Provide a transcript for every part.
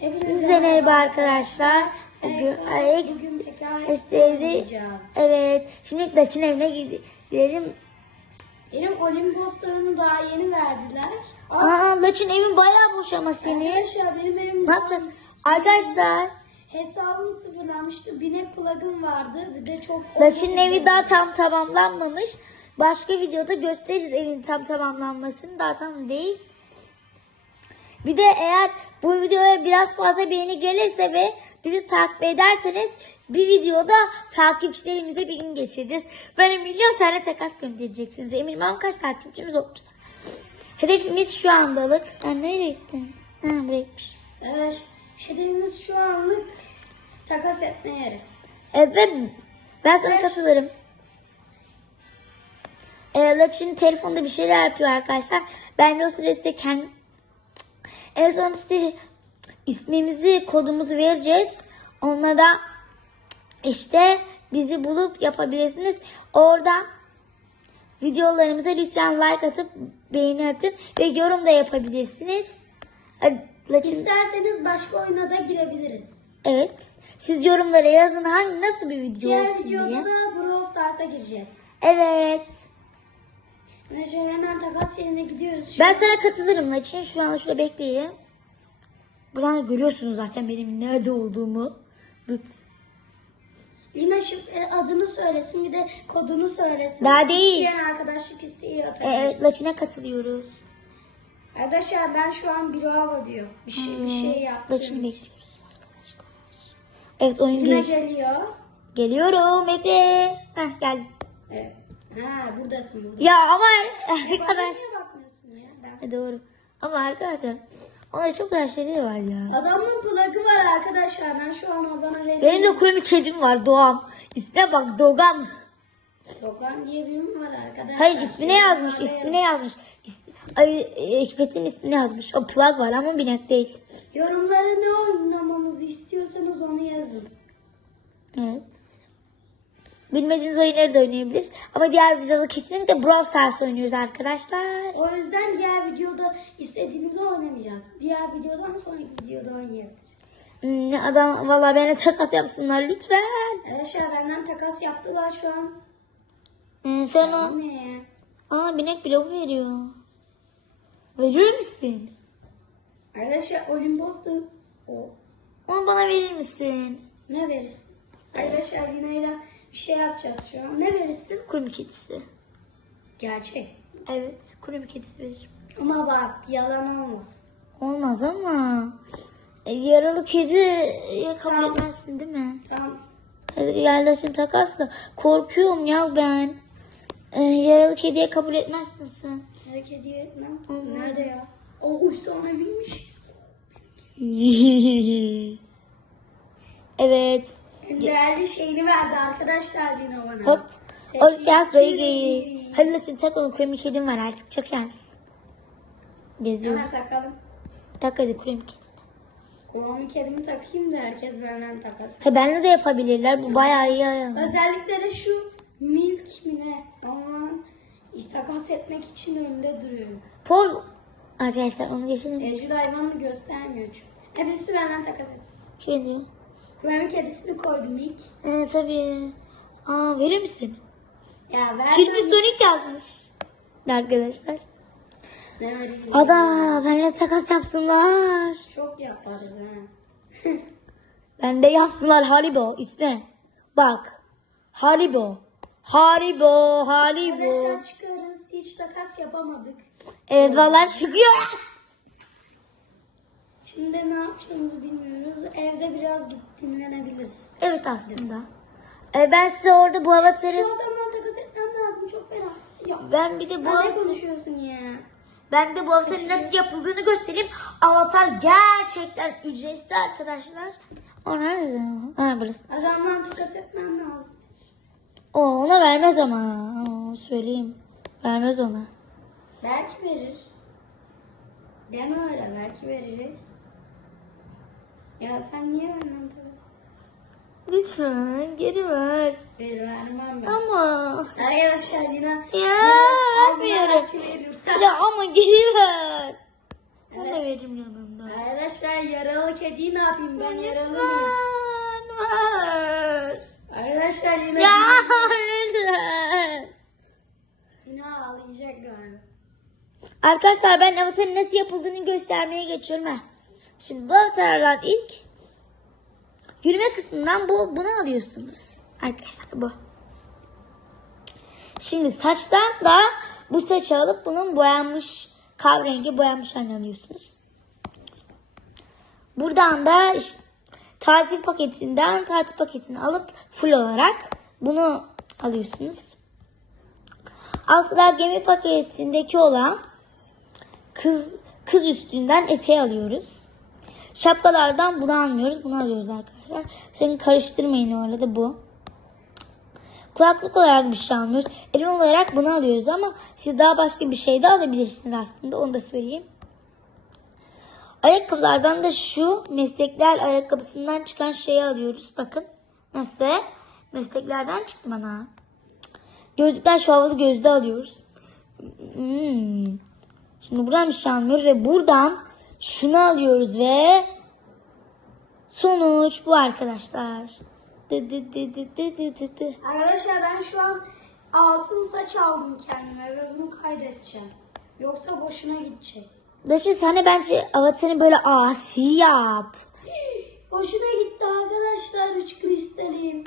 Hepinize merhaba arkadaşlar. Bugün Alex istedi. Evet. Şimdi Laçin evine gide- gidelim. Benim Olimposlarını daha yeni verdiler. Aa Laçin evin bayağı boş ama senin. Arkadaşlar benim evim Ne yapacağız? Arkadaşlar Hesabım sıfırlanmıştı. Binek plug'ım vardı. Bir de çok... Laçin'in evi daha tam tamamlanmamış. Başka videoda gösteririz evin tam tamamlanmasını. Daha tam değil. Bir de eğer bu videoya biraz fazla beğeni gelirse ve bizi takip ederseniz bir videoda takipçilerimizle bir gün geçireceğiz. Böyle milyon tane takas göndereceksiniz. Eminim ama kaç takipçimiz olmuş. Hedefimiz şu andalık. Ben nereye gittin? Ha buraya gitmiş. Evet. Hedefimiz şu anlık takas etme yeri. Evet ben sana Evet. katılırım. E, Laçin telefonda bir şeyler yapıyor arkadaşlar. Ben de o sırada size kendi... En son size ismimizi, kodumuzu vereceğiz. Onunla da işte bizi bulup yapabilirsiniz. Orada videolarımıza lütfen like atıp beğeni atın ve yorum da yapabilirsiniz. İsterseniz başka oyuna da girebiliriz. evet. Siz yorumlara yazın hangi nasıl bir video Diğer olsun videoda diye. da Brawl Stars'a gireceğiz. Evet. Neyse hemen takas yerine gidiyoruz. Ben sana katılırım Laçin. Şu an şurada bekleyin. Buradan görüyorsunuz zaten benim nerede olduğumu. Dıt. Lina şu e, adını söylesin bir de kodunu söylesin. Daha değil. İsteyen arkadaşlık isteği E, atabilir. Evet Laçin'e katılıyoruz. Arkadaşlar ben şu an Bravo diyor. Bir şey, bir şey yaptım. Laçin'i bekliyoruz arkadaşlar. Evet oyun Lina geliyor. geliyor. Geliyorum bekle. Heh geldim. Evet. Ha buradasın burada. Ya ama arkadaş. E, Doğru. Ama arkadaşlar ona çok güzel şeyleri var ya. Adamın plug'ı var arkadaşlar. Ben şu an o bana veriyor. Benim de kuru bir kedim var Doğam. İsmine bak Dogam. Dogan diye birim var arkadaşlar. Hayır ismine yazmış. İsmine yazmış. İs- Ay, e, Hikmet'in ismini yazmış. O plug var ama binek değil. Yorumlara ne oynamamızı istiyorsanız onu yazın. Evet. Bilmediğiniz oyunları da oynayabiliriz. Ama diğer videoda kesinlikle Brawl Stars oynuyoruz arkadaşlar. O yüzden diğer videoda istediğinizi oynamayacağız. Diğer videodan sonraki videoda oynayabiliriz. Hmm, adam valla bana takas yapsınlar lütfen. Arkadaşlar benden takas yaptılar şu an. Hmm, sen o... Ne? Aa binek blok veriyor. Verir misin? Arkadaşlar Olimpos'ta o Onu bana verir misin? ne verirsin? Arkadaşlar Lina'yla bir şey yapacağız şu an. Ne verirsin? Kurum kedisi. Gerçek. Evet kurum kedisi veririm. Ama bak yalan olmasın. Olmaz ama. E, Yaralı kedi kabul Tamam. etmezsin değil mi? Tamam. İçin takasla. Korkuyorum ya ben. E, yaralı kediye kabul etmezsin sen. Hareket etmem. Hı. Nerede ya? O uy sana bilmiş. evet. Değerli şeyini verdi arkadaşlar Lina bana. Hop. O gel dayı. Hadi Laçin tak onu. Kremi kedim var artık. Çok şans. Geziyor. Hemen takalım. Tak hadi kremi kedi. Kulağımı kedimi takayım da herkes benden takas. He benle de yapabilirler. Bu bayağı iyi. Özellikle de şu milk mi ne? Ama takas etmek için önde duruyor. Pol. Arkadaşlar onu geçelim. Evcil hayvanını göstermiyor çünkü. Kedisi benden takas. Şöyle diyor. Buranın kedisini koydum ilk. Ee, tabii. Aa verir misin? Ya ver. Kirpi Sonic yazmış. Arkadaşlar. Ne vereyim? Ada benimle takas yapsınlar. Çok yaparız ha. Ben de yapsınlar Haribo ismi. Bak. Haribo. Haribo. Haribo. Arkadaşlar çıkarız. Hiç takas yapamadık. Evet vallahi çıkıyor. Şimdi ne yapacağımızı bilmiyoruz. Evde biraz git dinlenebiliriz. Evet aslında. Ee, ben size orada bu avatarı... Şu adamdan takas etmem lazım. Çok fena. Ya. Ben bir de bu Ya ne konuşuyorsun ya? Ben de bu avatarın nasıl yapıldığını göstereyim. Avatar gerçekten ücretsiz arkadaşlar. O nerede? Ha burası. Adamdan takas etmem lazım. O ona vermez ama. Oo, söyleyeyim. Vermez ona. Belki verir. Deme öyle. Belki verecek. Ya sen niye benden Lütfen geri ver. Ver vermem ben. Ama. Arkadaşlar yine Ya vermiyorum. Ya ama geri ver. Ben de veririm yanında. Arkadaşlar yaralı kediyi ne yapayım ben yaralı mıyım? Lütfen ver. Arkadaşlar yine Ya lütfen. yine ağlayacak galiba. Arkadaşlar ben avatarın nasıl yapıldığını göstermeye geçiyorum. Heh. Şimdi bu avatarlardan ilk yürüme kısmından bu bunu alıyorsunuz. Arkadaşlar bu. Şimdi saçtan da bu saçı alıp bunun boyanmış kahverengi boyanmış halini alıyorsunuz. Buradan da işte tatil paketinden tatil paketini alıp full olarak bunu alıyorsunuz. Altılar gemi paketindeki olan kız kız üstünden eteği alıyoruz. Şapkalardan bunu almıyoruz. Bunu alıyoruz arkadaşlar. Sakın karıştırmayın o arada bu. Kulaklık olarak bir şey almıyoruz. Elma olarak bunu alıyoruz ama siz daha başka bir şey de alabilirsiniz aslında. Onu da söyleyeyim. Ayakkabılardan da şu meslekler ayakkabısından çıkan şeyi alıyoruz. Bakın nasıl? Mesleklerden çıktı bana. Gözlükten şu havalı gözlüğü alıyoruz. Hmm. Şimdi buradan bir şey almıyoruz ve buradan şunu alıyoruz ve sonuç bu arkadaşlar. Dı dı dı dı dı dı dı dı. Arkadaşlar ben şu an altın saç aldım kendime ve bunu kaydedeceğim. Yoksa boşuna gidecek. Dışı sana bence avatarını böyle asi yap. Boşuna gitti arkadaşlar 3 kristalim.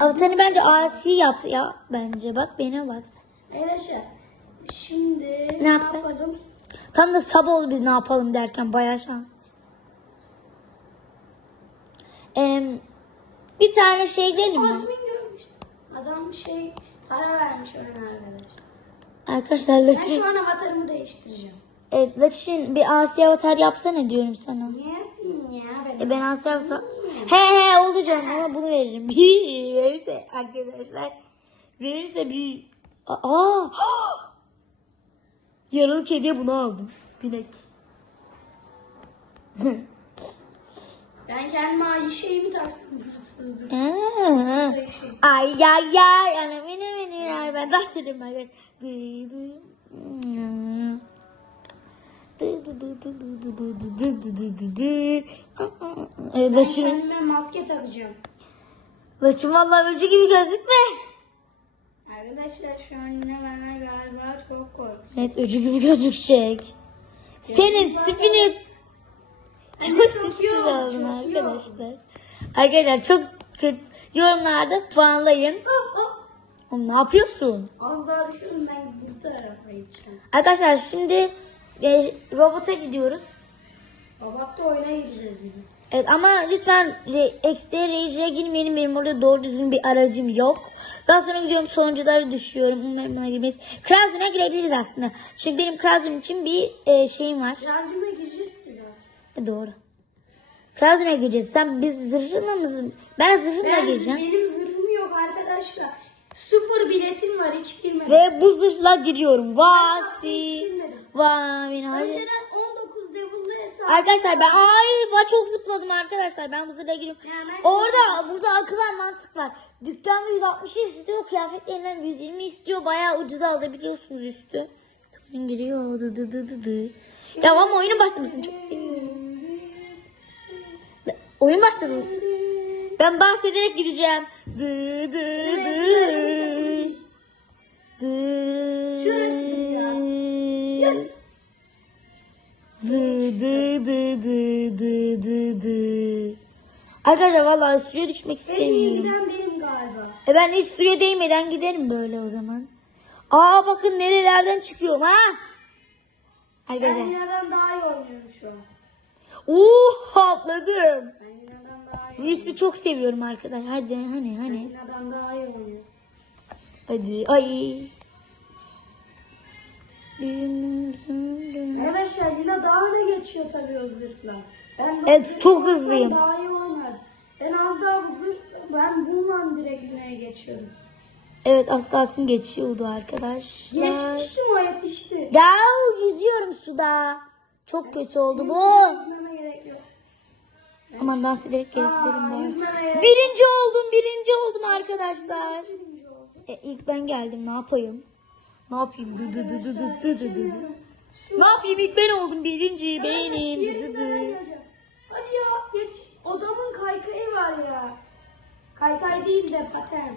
Avatarını bence asi yap ya bence. Bak bana bak sen. Arkadaşlar şimdi Ne yapsak? yapalım? Tam da sabah oldu biz ne yapalım derken bayağı şans. Ee, bir tane şey girelim mi? Adam şey para vermiş ona arkadaşlar. Arkadaşlar Ben Laçin, şu an avatarımı değiştireceğim. evet, Laçin bir asi avatar yapsana diyorum sana. Ne yapayım ya ben? E ben asi avatar... He he oldu canım ama bunu veririm. Bir verirse arkadaşlar. Verirse bir... Aa! Yaralı kediye bunu aldım. Binek. ben kendime aynı şeyimi taksın. ay ay ay ana mini mini ay ben daha kedim arkadaş. Ben kendime maske takacağım. laçın vallahi öldü gibi gözükme. Arkadaşlar şu an yine bana galiba çok korkuyorum. Evet öcü gibi gözükecek. Senin tipini çok çok tipsiz oldun çok iyi arkadaşlar. Arkadaşlar çok kötü yorumlarda puanlayın. Oh, oh. Oğlum ne yapıyorsun? Az daha düşünün ben bu tarafa gideceğim. Arkadaşlar şimdi e, robota gidiyoruz. Babakta oyuna gireceğiz yine. Evet ama lütfen re, XD Rage'e girmeyelim. Benim orada doğru düzgün bir aracım yok. Daha sonra gidiyorum sonuncuları düşüyorum. Umarım buna girmeyiz. Krazun'a girebiliriz aslında. Çünkü benim Krazun için bir e, şeyim var. Razime gireceğiz ki zaten. E, doğru. Krazun'a gireceğiz. Sen biz zırhına mısın? Ben zırhımla Ben, gireceğim. benim zırhım yok arkadaşlar. Sıfır biletim var hiç girmedim. Ve bu zırhla giriyorum. Vasi. Vay hadi. Önceden 19 Devil'da hesap. Arkadaşlar ben ay ben çok zıpladım arkadaşlar. Ben bu zırhla giriyorum. Orada burada akıl var mantık var. Dükkanda 160 istiyor, kıyafetlerinden 120 istiyor. Bayağı ucuza alabiliyorsunuz üstü. Sonra giriyor. Dı dı dı dı dı. Ya ama oyunun başlamasını çok seviyorum. Oyun başladı. Ben dans ederek gideceğim. Dı dı dı. Dı. Şurası Dı dı dı dı dı dı dı. Arkadaşlar vallahi suya düşmek istemiyorum. giden benim galiba. E ben hiç suya değmeden giderim böyle o zaman. Aa bakın nerelerden çıkıyorum ha. Ben Arkadaşlar. Lina'dan daha iyi oynuyorum şu an. Oo atladım. Ben Lina'dan daha iyi Bu üstü çok seviyorum arkadaşlar. Hadi hani hani. Lina'dan daha iyi oynuyorum. Hadi ay. Arkadaşlar Lina daha öne geçiyor tabii o zırhla. Ben Evet, çok hızlıyım. Daha iyi oynadım. Ben az daha bu zırh, ben bununla direkt Lina'ya geçiyorum. Evet az kalsın geçiyordu arkadaşlar. Geçmiştim o yetişti. Ya yüzüyorum suda. Çok kötü oldu bu. Yok. Aman dans ederek geri giderim gerek Birinci oldum, birinci oldum arkadaşlar. E, ilk ben geldim, ne yapayım? Ne yapayım? Dı dı dı dı dı dı dı dı. Ne yapayım? İlk ben oldum birinci. Benim. Dı dı. Hadi ya geç. Odamın kaykayı var ya. Kaykay değil de paten.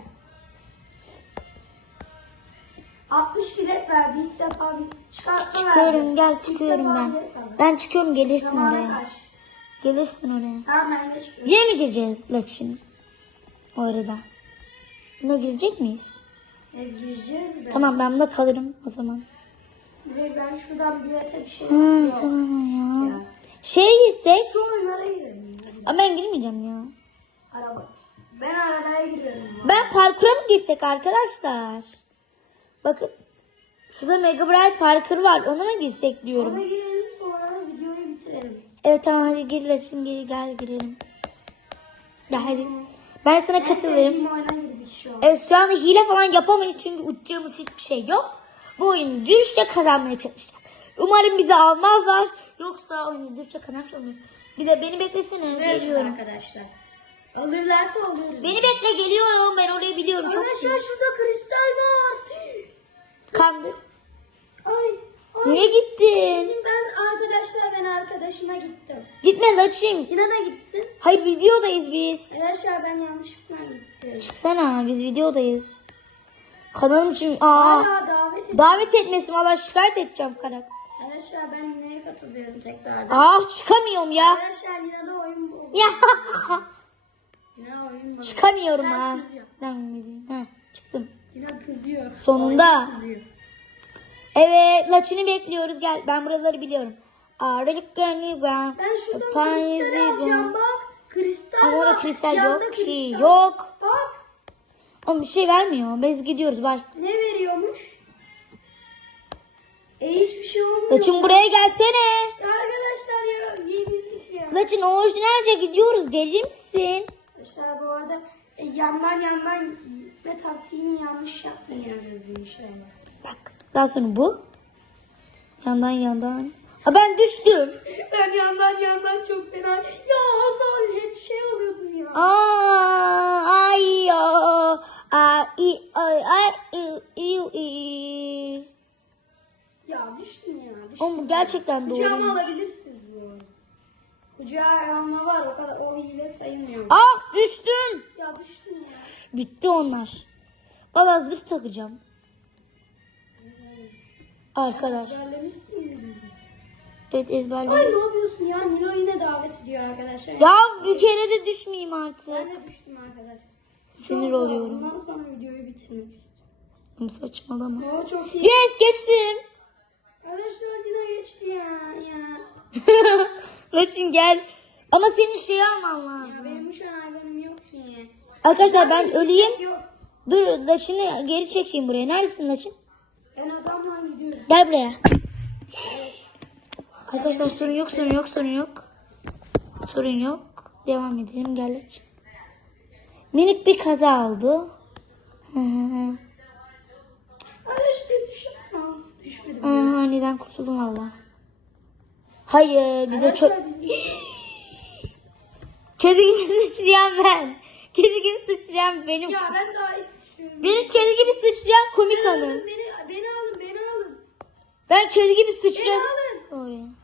60 bilet verdi ilk defa çıkartma Çıkıyorum verdi. gel çıkıyorum ben. Ben çıkıyorum gelirsin oraya. Gelirsin oraya. Tamam ben geçmiyorum. Yine mi gireceğiz Laçin? Orada. Buna girecek miyiz? Tamam ben burada kalırım o zaman. Ben şuradan bilete bir şey Ha, tamam ya. Ya. Şeye girsek. Şu oyunlara girelim. Ama ben girmeyeceğim ya. Araba. Ben arabaya gidiyorum. Ben parkura mı girsek arkadaşlar? Bakın. Şurada Mega Bright Parkur var. Ona mı girsek Ona diyorum. girelim sonra da videoyu bitirelim. Evet tamam hadi gir Laçin gir gel girelim. Gel hadi. Ben sana En katılırım. Şu an. Evet şu anda hile falan yapamayız çünkü uçacağımız hiçbir şey yok. Bu oyunu dürüstçe kazanmaya çalışacağız. Umarım bizi almazlar. Yoksa oyunu dürüstçe kazanmış oluruz. Bir de beni beklesene. Geliyorum. arkadaşlar. Alırlarsa alıyoruz. Beni bekle geliyorum. Ben orayı biliyorum. Çok Arkadaşlar iyi. şurada kristal var. Kandı. Ay. Niye gittin? Ben arkadaşlar ben arkadaşıma gittim. Gitme Laçim. Yine de gitsin. Hayır videodayız biz. Arkadaşlar ben yanlışlıkla gittim. Çıksana biz videodayız. Kanalım için aa, Hala davet ediyorum. davet etmesin valla şikayet edeceğim karak. Arkadaşlar ben yine katılıyorum tekrardan. Ah çıkamıyorum ya. Arkadaşlar yine de oyun bu. Ya Yine oyun bu. çıkamıyorum Sen ha. Ben gideyim? Ha, çıktım. Yine kızıyor. Sonunda. Oyun kızıyor. Evet Laçin'i bekliyoruz gel. Ben buraları biliyorum. Aralık gönlü ben. Ben şuradan kristal alacağım bak. Kristal Ama var. orada kristal Yanda yok ki. kristal. Yok. Bak Oğlum bir şey vermiyor. Biz gidiyoruz bay. ne veriyormuş? E hiçbir şey olmuyor. Laçin buraya gelsene. Ya arkadaşlar ya yeminlik ya. Laçin orijinalce gidiyoruz. Gelir misin? Arkadaşlar bu arada e, yandan yandan gitme taktiğini yanlış yapmıyoruz inşallah. Bak. Daha sonra bu. Yandan yandan. Ha ben düştüm. Ben yandan yandan çok fena. Ya az daha hiç şey oluyordum ya. Aa, ay ya. Ay ay ay ay ay. Ya düştüm ya. Düştüm. Oğlum gerçekten Kucağıma doğru. alabilirsiniz bu. Kucağa alma var o kadar o hile sayılmıyor. Ah düştüm. Ya düştüm ya. Bitti onlar. Valla zırh takacağım. Arkadaş. Evet Ay ezberledim. ne yapıyorsun ya? Nilo yine davet ediyor arkadaşlar. Ya bir kere de düşmeyeyim Ben artık. de düştüm arkadaşlar. Sinir zor. oluyorum. Bundan sonra videoyu bitirmek istiyorum. Saçmalama. Oo çok iyi. Yes geçtim. Arkadaşlar yine geçti ya. Ya. Laçin gel. Ama senin şeyi alman lazım. ya benim şu an yok ki. Arkadaşlar ben öleyim. Dur Laçin'i geri çekeyim buraya. Neredesin Laçin? Ben adamla. Gel buraya. Arkadaşlar sorun yok sorun yok sorun yok. Sorun yok. Devam edelim gel. Minik bir kaza oldu. Hı hı. Aa, aniden kurtuldum valla. Hayır bir de çok... Kedi gibi sıçrayan ben. Kedi gibi sıçrayan benim. Ya ben daha istiyorum. Benim kedi gibi sıçrayan komik hanım. beni, beni alın. Ben kedi gibi Beni sıçrayan... alın.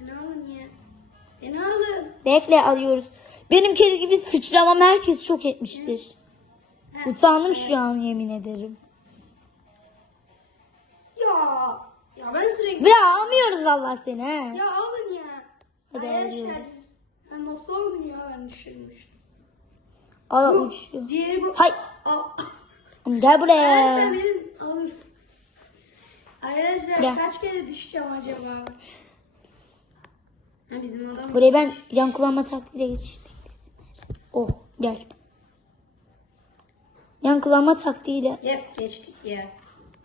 Beni alın ya. Beni alın. Bekle alıyoruz. Benim kedi gibi sıçramam herkes şok etmiştir. Heh. Utandım şu an yemin ederim. Ya. Ya ben sürekli. Daha almıyoruz vallahi seni he. Ya alın ya. Hadi Arkadaşlar, alıyoruz. Ben nasıl oldum ya ben düşürmüştüm. Aa uçtu. diğeri bu. Hay. Al. Gel Arkadaşlar buraya. benim alın. Arkadaşlar Gel. kaç kere düşeceğim acaba? Ha bizim adam. Buraya ben yan kullanma taktiğiyle geçeyim. Beklesinler. Oh gel. Yan kullanma taktiğiyle. Yes geçtik ya.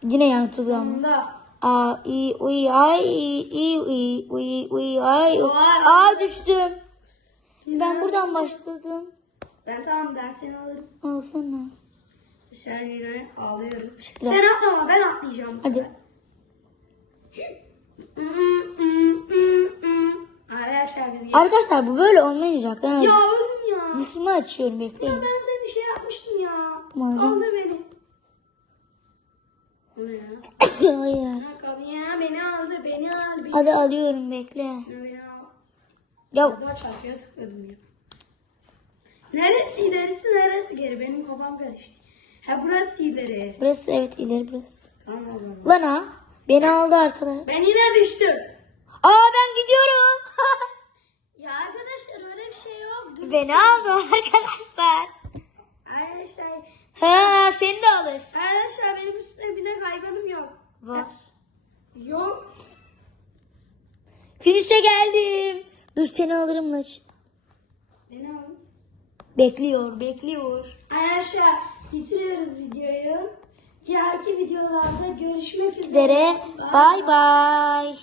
Yine yan kullanma. Bunda. Aa i uy ay i uy uy uy ay. Vay. Aa düştüm. Ben buradan başladım. Ben tamam ben seni alırım. Alsana. Dışarı yine ağlıyoruz. Sen atlama ben atlayacağım bu Hadi. Arkadaşlar biz geç. Arkadaşlar bu böyle olmayacak. Ha. Ya oğlum ya. Zırhımı açıyorum Ya bekleyin. ben seni şey yapmıştım ya. Kaldır beni. Ya? Hayır. Bakalım ya beni aldı beni aldı. Hadi alıyorum bekle. Ya beni al. Ya daha çarpıya tıkladım ya. Neresi ilerisi neresi geri? Benim kafam karıştı. Ha burası ileri. burası evet ileri burası. Tamam o zaman. Lan ha. Beni aldı arkadaş. Ben yine düştüm. Aa ben gidiyorum. Ya arkadaşlar öyle bir şey yok. Dur. Beni aldı arkadaşlar. Arkadaşlar, Ha seni de alır. arkadaşlar benim üstüne bir de kayganım yok. Var. Yok. Finish'e geldim. Dur seni alırım Laç. Beni al. Bekliyor, bekliyor. Arkadaşlar bitiriyoruz videoyu. Diğerki videolarda görüşmek üzere. Bay bay.